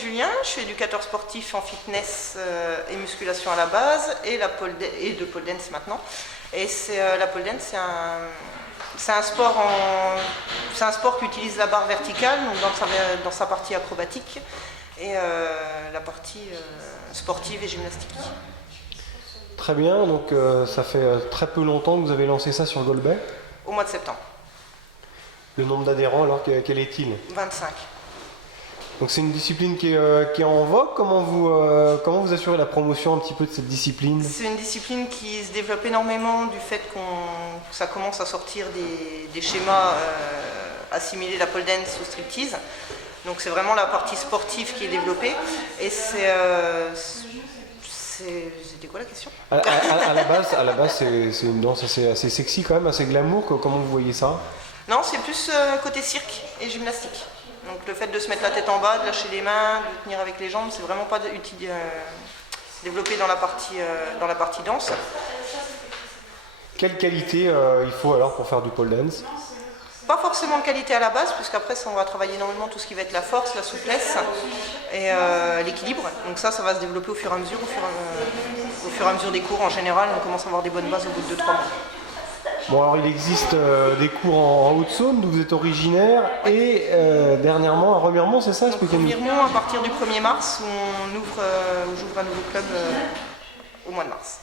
Julien, je suis éducateur sportif en fitness et musculation à la base et de pole dance maintenant. Et la pole dance, c'est un sport qui utilise la barre verticale, donc dans sa partie acrobatique et la partie sportive et gymnastique. Très bien, donc ça fait très peu longtemps que vous avez lancé ça sur Golbet. Au mois de septembre. Le nombre d'adhérents, alors, quel est-il? 25. Donc c'est une discipline qui est en vogue. Comment vous assurez la promotion un petit peu de cette discipline? C'est une discipline qui se développe énormément du fait que ça commence à sortir des schémas assimilés la pole dance ou striptease. Donc c'est vraiment la partie sportive qui est développée. Et c'était quoi la question? À la base, c'est une danse assez sexy quand même, assez glamour. Comment vous voyez ça? Non, c'est plus côté cirque et gymnastique. Donc le fait de se mettre la tête en bas, de lâcher les mains, de tenir avec les jambes, c'est vraiment pas développé dans la partie danse. Quelle qualité il faut alors pour faire du pole dance? Pas forcément de qualité à la base, puisqu'après on va travailler énormément tout ce qui va être la force, la souplesse et l'équilibre. Donc ça va se développer au fur et à mesure, au fur et à mesure des cours en général. On commence à avoir des bonnes bases au bout de 2-3 mois. Bon, alors il existe des cours en Haute-Saône, d'où vous êtes originaire, et dernièrement à Remiremont, c'est ça? Donc Remiremont, à partir du 1er mars, où j'ouvre un nouveau club au mois de mars.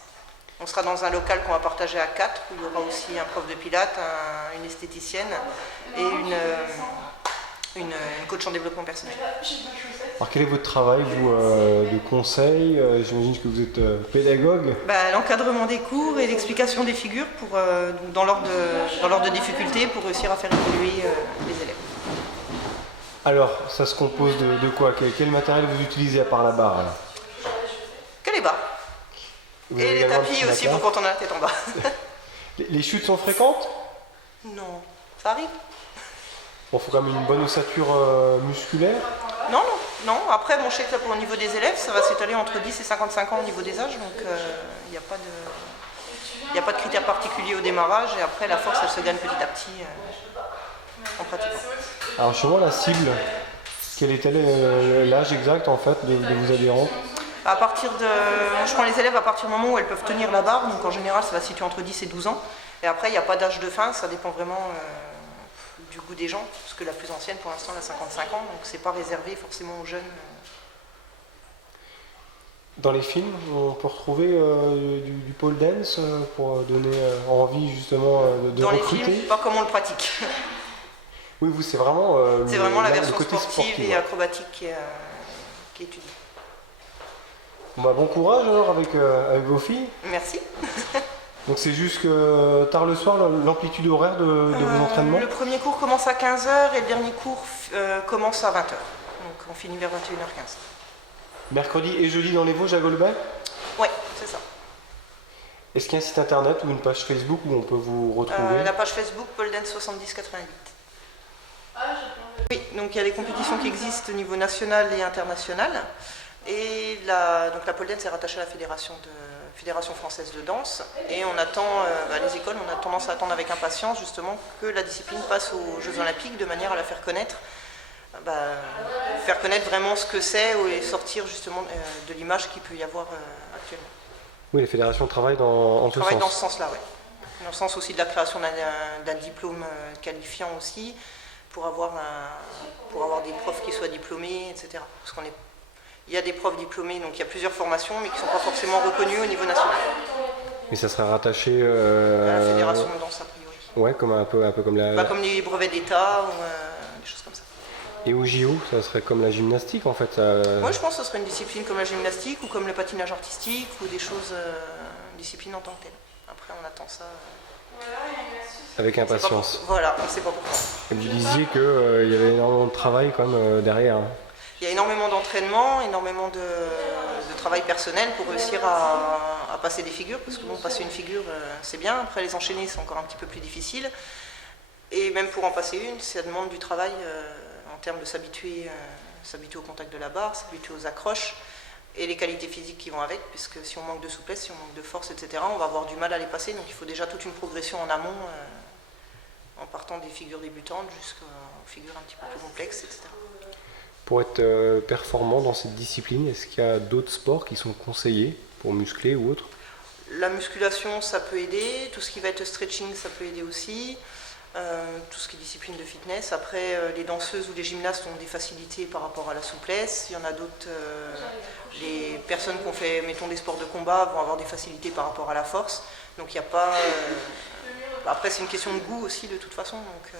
On sera dans un local qu'on va partager à 4, où il y aura aussi un prof de pilates, une esthéticienne et une coach en développement personnel. Alors quel est votre travail, vous, de conseil? J'imagine que vous êtes pédagogue. L'encadrement des cours et l'explication des figures dans l'ordre de difficulté pour réussir à faire évoluer les élèves. Alors, ça se compose de quoi? Quel matériel vous utilisez à part la barre? Que les barres. Et les tapis aussi pour quand on a la tête en bas. Les chutes sont fréquentes? Non, ça arrive. Bon, il faut quand même une bonne ossature musculaire. Non. Après, je sais que là, pour le niveau des élèves, ça va s'étaler entre 10 et 55 ans au niveau des âges, donc il n'y a pas de critères particuliers au démarrage, et après, la force, elle se gagne petit à petit en pratiquant. Alors, justement, la cible, quel est l'âge exact, en fait, de vos adhérents? Je prends les élèves à partir du moment où elles peuvent tenir la barre, donc en général, ça va se situer entre 10 et 12 ans, et après, il n'y a pas d'âge de fin, ça dépend vraiment du goût des gens, parce que la plus ancienne pour l'instant elle a 55 ans, donc c'est pas réservé forcément aux jeunes. Dans les films, on peut retrouver du pole dance pour donner envie justement de dans recruter? Les films, pas comme on le pratique. Oui, vous, c'est vraiment, la version le côté sportive et acrobatique qui est étudiée. Bon courage alors avec vos filles. Merci. Donc c'est juste que tard le soir, l'amplitude horaire de vos entraînements? Le premier cours commence à 15h et le dernier cours commence à 20h. Donc on finit vers 21h15. Mercredi et jeudi dans les Vosges à Golbet? Oui, c'est ça. Est-ce qu'il y a un site internet ou une page Facebook où on peut vous retrouver? La page Facebook Pole Dance 7088. Oui, donc il y a des compétitions qui existent au niveau national et international. Et la pole dance est rattachée à la Fédération française de danse. Et on attend, les écoles, on a tendance à attendre avec impatience justement que la discipline passe aux Jeux Olympiques de manière à la faire connaître. Faire connaître vraiment ce que c'est et sortir justement de l'image qu'il peut y avoir actuellement. Oui, les fédérations travaillent dans ce sens-là, oui. Dans le sens aussi de la création d'un diplôme qualifiant aussi, pour avoir des profs qui soient diplômés, etc. Parce il y a des profs diplômés, donc il y a plusieurs formations, mais qui ne sont pas forcément reconnues au niveau national. Mais ça serait rattaché à la fédération de danse, a priori. Ouais, un peu comme la... comme les brevets d'État ou des choses comme ça. Et au JO, ça serait comme la gymnastique en fait? Moi je pense que ce serait une discipline comme la gymnastique ou comme le patinage artistique ou des choses, disciplines en tant que telles. Après on attend ça. Avec impatience. Voilà, on ne sait pas pourquoi. Et vous disiez qu'il y avait énormément de travail quand même derrière. Il y a énormément d'entraînement, énormément de travail personnel pour réussir à passer des figures, parce que bon, passer une figure c'est bien, après les enchaîner c'est encore un petit peu plus difficile. Et même pour en passer une, ça demande du travail en termes de s'habituer au contact de la barre, s'habituer aux accroches et les qualités physiques qui vont avec, puisque si on manque de souplesse, si on manque de force, etc., on va avoir du mal à les passer, donc il faut déjà toute une progression en amont, en partant des figures débutantes jusqu'aux figures un petit peu plus complexes, etc. Pour être performant dans cette discipline, est-ce qu'il y a d'autres sports qui sont conseillés pour muscler ou autre? La musculation, ça peut aider. Tout ce qui va être stretching, ça peut aider aussi. Tout ce qui est discipline de fitness. Après, les danseuses ou les gymnastes ont des facilités par rapport à la souplesse. Il y en a d'autres, les personnes qui ont fait, mettons, des sports de combat vont avoir des facilités par rapport à la force. Donc il n'y a pas... Après, c'est une question de goût aussi, de toute façon. Donc,